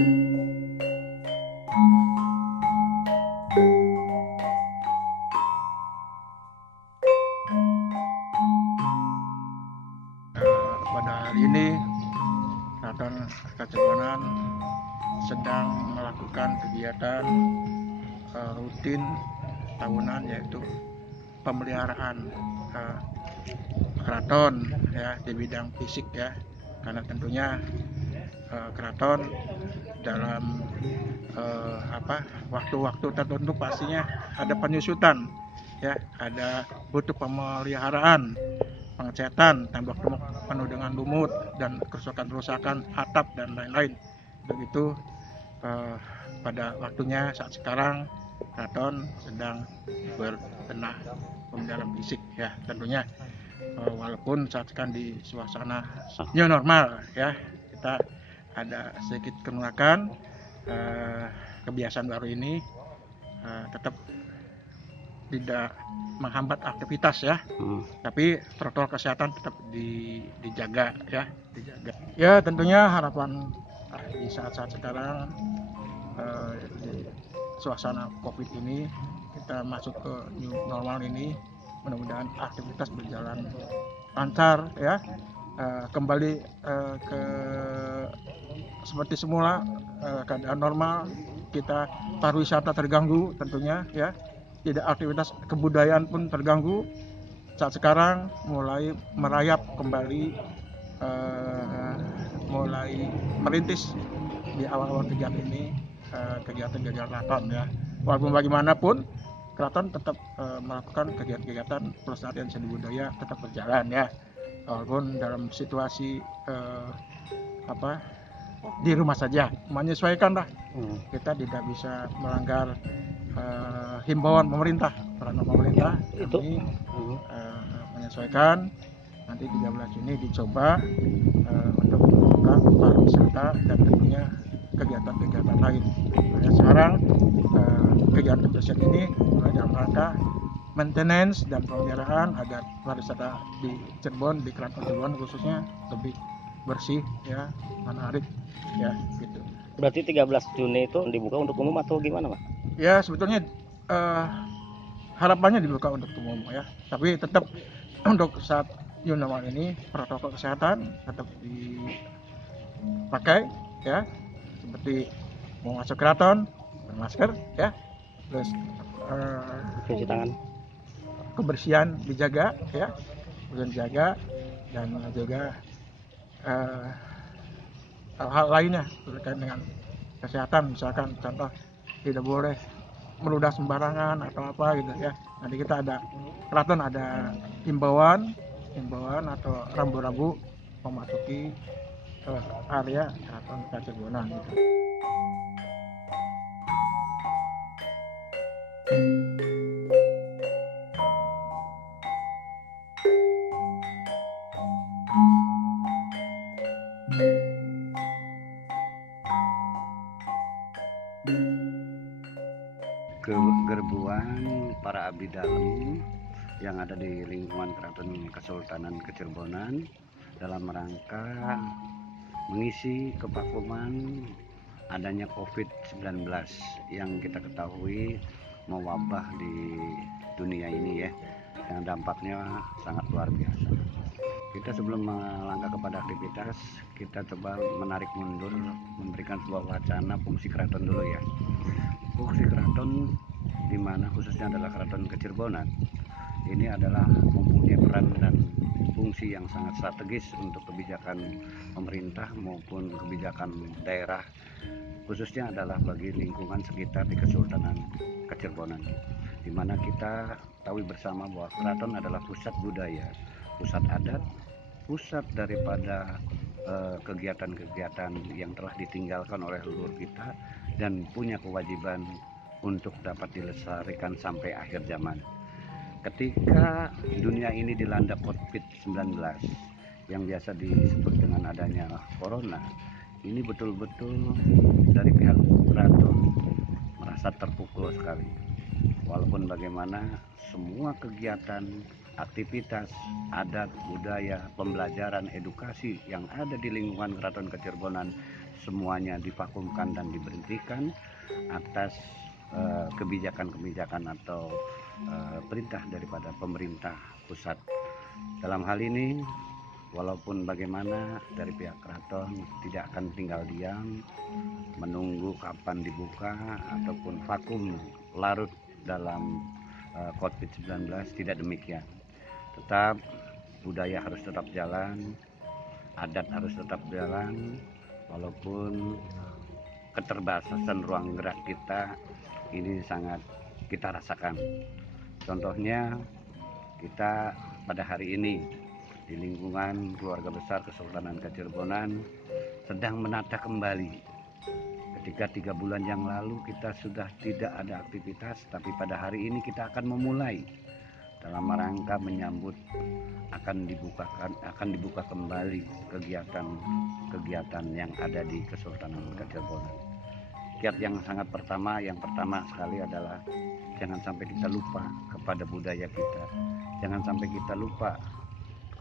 Pada hari ini Keraton Kacirbonan sedang melakukan kegiatan rutin tahunan, yaitu pemeliharaan keraton ya di bidang fisik ya, karena tentunya keraton dalam waktu-waktu tertentu pastinya ada penyusutan ya, ada butuh pemeliharaan, pengecatan tembok-tembok penuh dengan lumut dan kerusakan-kerusakan atap dan lain-lain. Begitu pada waktunya saat sekarang keraton sedang berbenah pemeliharaan fisik ya, tentunya walaupun saat sekarang di suasana new normal ya, kita ada sedikit penolakan kebiasaan baru ini tetap tidak menghambat aktivitas ya, tapi protokol kesehatan tetap dijaga ya, dijaga. Ya tentunya harapan di saat-saat sekarang di suasana COVID ini, kita masuk ke new normal ini, mudah-mudahan aktivitas berjalan lancar ya, kembali ke seperti semula, keadaan normal. Kita pariwisata terganggu tentunya ya, tidak aktivitas kebudayaan pun terganggu. Saat sekarang mulai merayap kembali, mulai merintis di awal-awal kegiatan ini, kegiatan-kegiatan keraton ya. Walaupun bagaimanapun keraton tetap melakukan kegiatan-kegiatan pelestarian seni budaya tetap berjalan ya, walaupun dalam situasi di rumah saja, menyesuaikan lah. Kita tidak bisa melanggar himbauan pemerintah, peraturan pemerintah. Kami menyesuaikan. Nanti 13 Juni dicoba untuk membuka pariwisata dan tentunya kegiatan-kegiatan lain. Nah, sekarang kegiatan kegiatan ini mulai dalam rangka maintenance dan pemeliharaan agar pariwisata di Cirebon, di Keraton Cirebon khususnya, lebih bersih ya, menarik ya gitu. Berarti 13 Juni itu dibuka untuk umum atau gimana, Pak? Ya sebetulnya harapannya dibuka untuk umum ya, tapi tetap untuk saat new normal ini protokol kesehatan tetap dipakai ya, seperti mau masuk keraton bermasker ya, terus Cuci tangan, kebersihan dijaga ya, dijaga, dan juga hal-hal lainnya berkaitan dengan kesehatan, misalkan contoh tidak boleh meludah sembarangan atau apa gitu ya. Nanti kita ada keraton ada himbauan atau rambu-rambu memasuki area Keraton Kacirbonan gitu. Kegerbuan para abdi dalam yang ada di lingkungan Keraton Kesultanan Kacirbonan dalam rangka mengisi kevakuman adanya COVID-19 yang kita ketahui mewabah di dunia ini ya, yang dampaknya sangat luar biasa. Kita sebelum melangkah kepada aktivitas, kita coba menarik mundur, memberikan sebuah wacana fungsi keraton dulu ya. Fungsi keraton di mana khususnya adalah Keraton Kacirbonan ini adalah mempunyai peran dan fungsi yang sangat strategis untuk kebijakan pemerintah maupun kebijakan daerah, khususnya adalah bagi lingkungan sekitar di Kesultanan Kacirbonan, di mana kita tahu bersama bahwa keraton adalah pusat budaya, pusat adat, pusat daripada kegiatan-kegiatan yang telah ditinggalkan oleh leluhur kita dan punya kewajiban untuk dapat dilestarikan sampai akhir zaman. Ketika dunia ini dilanda COVID-19 yang biasa disebut dengan adanya corona, ini betul-betul dari pihak keraton merasa terpukul sekali. Walaupun bagaimana semua kegiatan aktivitas adat, budaya, pembelajaran, edukasi yang ada di lingkungan Keraton Kecirbonan semuanya divakumkan dan diberhentikan atas kebijakan-kebijakan atau perintah daripada pemerintah pusat. Dalam hal ini, walaupun bagaimana dari pihak keraton tidak akan tinggal diam menunggu kapan dibuka ataupun vakum larut dalam COVID-19, tidak demikian. Tetap budaya harus tetap jalan, adat harus tetap jalan, walaupun keterbatasan ruang gerak kita ini sangat kita rasakan. Contohnya kita pada hari ini di lingkungan keluarga besar Kesultanan Kecirbonan sedang menata kembali. Ketika 3 bulan yang lalu kita sudah tidak ada aktivitas, tapi pada hari ini kita akan memulai dalam rangka menyambut akan dibuka kembali kegiatan yang ada di Kesultanan Kecirbonan. Kiat yang pertama sekali adalah jangan sampai kita lupa kepada budaya kita, jangan sampai kita lupa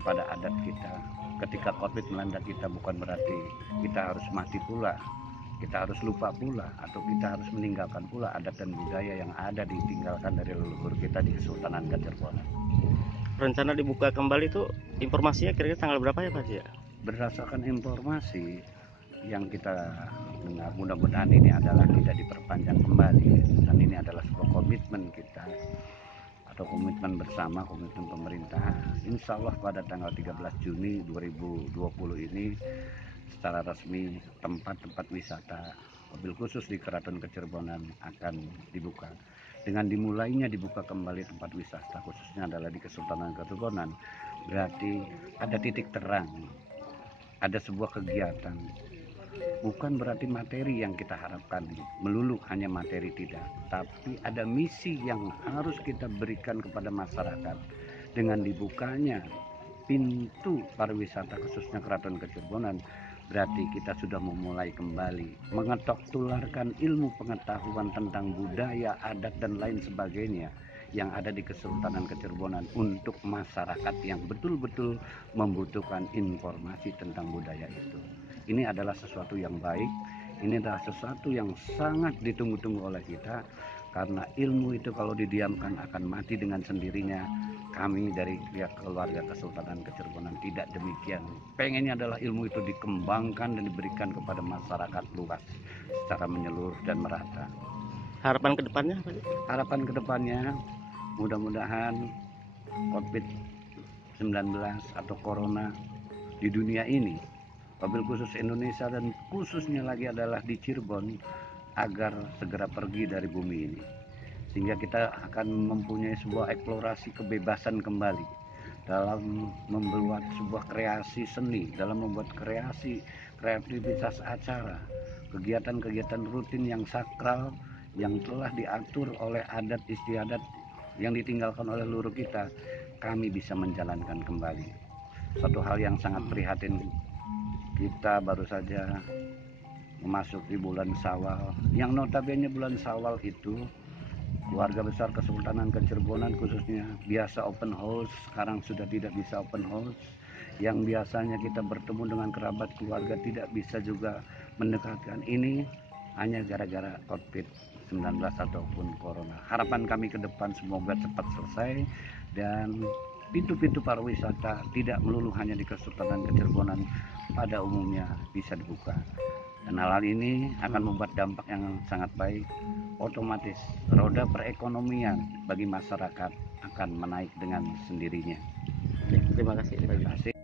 kepada adat kita. Ketika COVID melanda kita bukan berarti kita harus mati pula, kita harus lupa pula, atau kita harus meninggalkan pula adat dan budaya yang ada ditinggalkan dari leluhur kita di Kesultanan Kecirbonan. Rencana dibuka kembali itu informasinya kira-kira tanggal berapa ya Pak Haji? Berdasarkan informasi yang kita dengar, mudah-mudahan ini adalah tidak diperpanjang kembali, dan ini adalah sebuah komitmen kita atau komitmen bersama, komitmen pemerintah. Insya Allah pada tanggal 13 Juni 2020 ini secara resmi tempat-tempat wisata mobil khusus di Keraton Kecirbonan akan dibuka. Dengan dimulainya dibuka kembali tempat wisata khususnya adalah di Kesultanan Kecirbonan, berarti ada titik terang, ada sebuah kegiatan. Bukan berarti materi yang kita harapkan melulu hanya materi, tidak, tapi ada misi yang harus kita berikan kepada masyarakat. Dengan dibukanya pintu pariwisata khususnya Keraton Kecirbonan, berarti kita sudah memulai kembali mengetok tularkan ilmu pengetahuan tentang budaya, adat dan lain sebagainya yang ada di Kesultanan Kecirbonan untuk masyarakat yang betul-betul membutuhkan informasi tentang budaya itu. Ini adalah sesuatu yang baik, ini adalah sesuatu yang sangat ditunggu-tunggu oleh kita, karena ilmu itu kalau didiamkan akan mati dengan sendirinya. Kami dari pihak keluarga Kesultanan Kecirbonan tidak demikian. Pengennya adalah ilmu itu dikembangkan dan diberikan kepada masyarakat luas secara menyeluruh dan merata. Harapan kedepannya apa? Harapan kedepannya mudah-mudahan COVID-19 atau Corona di dunia ini, wabil khusus Indonesia dan khususnya lagi adalah di Cirebon, agar segera pergi dari bumi ini, sehingga kita akan mempunyai sebuah eksplorasi kebebasan kembali dalam membuat sebuah kreasi seni, dalam membuat kreativitas acara, kegiatan-kegiatan rutin yang sakral yang telah diatur oleh adat istiadat yang ditinggalkan oleh leluhur kita, kami bisa menjalankan kembali. Satu hal yang sangat prihatin, kita baru saja memasuki bulan Syawal, yang notabene bulan Syawal itu keluarga besar Kesultanan Kecirbonan khususnya biasa open house, sekarang sudah tidak bisa open house. Yang biasanya kita bertemu dengan kerabat keluarga tidak bisa juga mendekatkan, ini hanya gara-gara COVID-19 ataupun Corona. Harapan kami ke depan semoga cepat selesai dan pintu-pintu pariwisata tidak melulu hanya di Kesultanan Kecirbonan, pada umumnya bisa dibuka. Dan hal ini akan membuat dampak yang sangat baik. Otomatis roda perekonomian bagi masyarakat akan menaik dengan sendirinya. Terima kasih. Terima kasih.